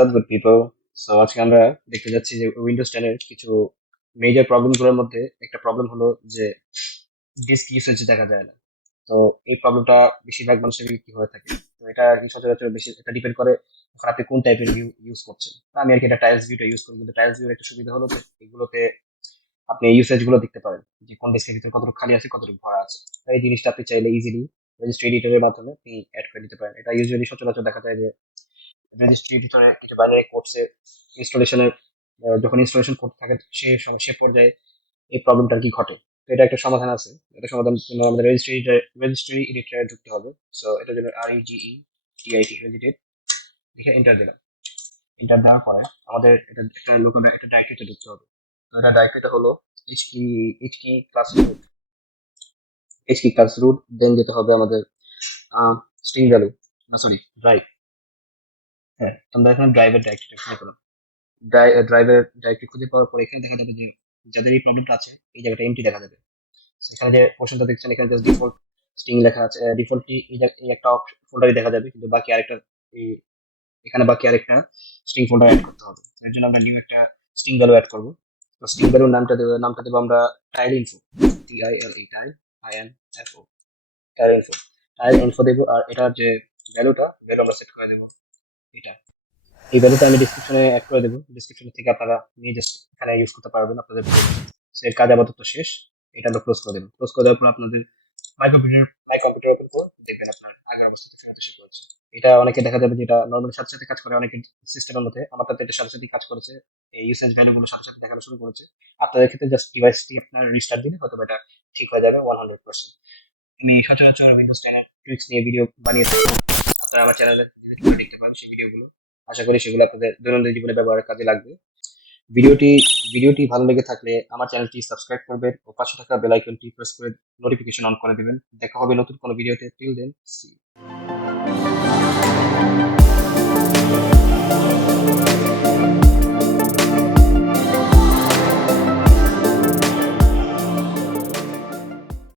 WhatsApp good people. So আজকে আমরা দেখতে যাচ্ছি যে উইন্ডোজ 10 এর কিছু মেজর প্রবলেমগুলোর মধ্যে একটা প্রবলেম হলো যে ডিস্ক ইউসেজ দেখা যায় না। তো এই প্রবলেমটা বেশিরভাগ মানুষের কি হয়ে থাকে। তো এটা আর কি সচরাচর বেশি এটা ডিপেন্ড করে এখন আপনি কোন টাইপের ভিউ ইউজ করছেন। তো আমি আর কি এটা টাইলস ভিউটা ইউজ করি, কিন্তু টাইলস ভিউর একটা সুবিধা হলো যে এগুলোতে আপনি ইউসেজ গুলো দেখতে পারেন যে কোন ডিস্কের ভিতরে কতটুকু খালি আছে কতটুকু ভরা আছে। তো এই জিনিসটা আপনি চাইলে ইজিলি রেজিস্ট্রি এডিটরের মাধ্যমে আপনি অ্যাড করে দিতে পারেন। এটা ইউজুয়ালি সচরাচর দেখা যায় যে রেজিস্ট্রির ভিতরে কিছু বাইনারি কোডসে ইনস্টলেশনের যখন ইনস্টলেশন করতে থাকে সে পর্যায়ে এই প্রবলেমটা কি ঘটে। তো এটা একটা সমাধান আছে। এটা সমাধান জন্য আমাদের রেজিস্ট্রি এডিটরে ঢুকতে হবে। সো এটার জন্য REGETIT রেজিস্ট্রি লিখে এন্টার দিলাম। এন্টার দেওয়ার পরে আমাদের এটা একটা লোকাল একটা ডাইরেক্টরিতে ঢুকতে হবে। তো এটা ডাইরেক্টরিটা হলো HKey ক্লাস রুট দেন যেতে হবে আমাদের স্ট্রিং ভ্যালু না সরি ড্রাইভ। হ্যাঁ, আমরা এখন ড্রাইভের ডাইরেক্টরি খুঁজে পেলাম। ড্রাইভের ডাইরেক্টরি খুঁজে পাওয়ার পর এখানে দেখা যাবে যে যাদের এই প্রবলেমটা আছে এই জায়গাটা এমটি দেখা যাবে। এখানে যে পোর্শনটা দেখছেন এখানে জাস্ট ডিফল্ট স্ট্রিং লেখা আছে, ডিফল্টলি এই একটা ফোল্ডারই দেখা যাবে, কিন্তু বাকি আরেকটা এখানে বাকি আরেকটা স্ট্রিং ফোল্ডার অ্যাড করতে হবে। এর জন্য আমরা নিউ একটা স্ট্রিং ভ্যালু অ্যাড করব। তো স্ট্রিং ভ্যালুর নামটা দেবো আমরা tile info, TILE tile info দেবো। আর এটার যে ভ্যালু আমরা সেট করে দেবো এটা। এই ভ্যালুটা আমি ডিসক্রিপশনে অ্যাড করে দেবো, ডিসক্রিপশন থেকে আপনারা নিয়ে জাস্ট এখানে ইউজ করতে পারবেন আপনাদের প্রয়োজনে। এর কাজ আপাতত শেষ। এটা আমরা ক্লোজ করে দেবো। ক্লোজ করে দেওয়ার পর আপনাদের মাই কম্পিউটার ওপেন করে দেখবেন আপনার আগের অবস্থা ফেরত এসে পড়েছে। এটা অনেকে দেখা যাবে যে এটা নর্মালি সাথে সাথে কাজ করে অনেকের সিস্টেমের মধ্যে, আমার তাতে এটা সাথে সাথে কাজ করেছে। এই ইউসেজ ভ্যালু গুলো সাথে সাথে দেখানো শুরু করেছে। আপনাদের ক্ষেত্রে জাস্ট ডিভাইসটি আপনার রিস্টার্ট দিলে হয়তো এটা ঠিক হয়ে যাবে 100%। আমি সচরাচর উইন্ডোজ 10 এর ট্রিক্স নিয়ে ভিডিও বানিয়ে থাকি। আপনারা আমার চ্যানেলে ভিজিট করে দেখতে পারেন সেই ভিডিওগুলো। আশা করি সেগুলো আপনাদের দৈনন্দিন জীবনে ব্যবহারের কাজে লাগবে। ভিডিওটি ভিডিওটি ভালো লেগে থাকলে আমার চ্যানেলটি সাবস্ক্রাইব করবেন ও পাশে থাকা বেল আইকনটি প্রেস করে নোটিফিকেশন অন করে দিবেন। দেখা হবে নতুন কোনো ভিডিওতে। Till then see you.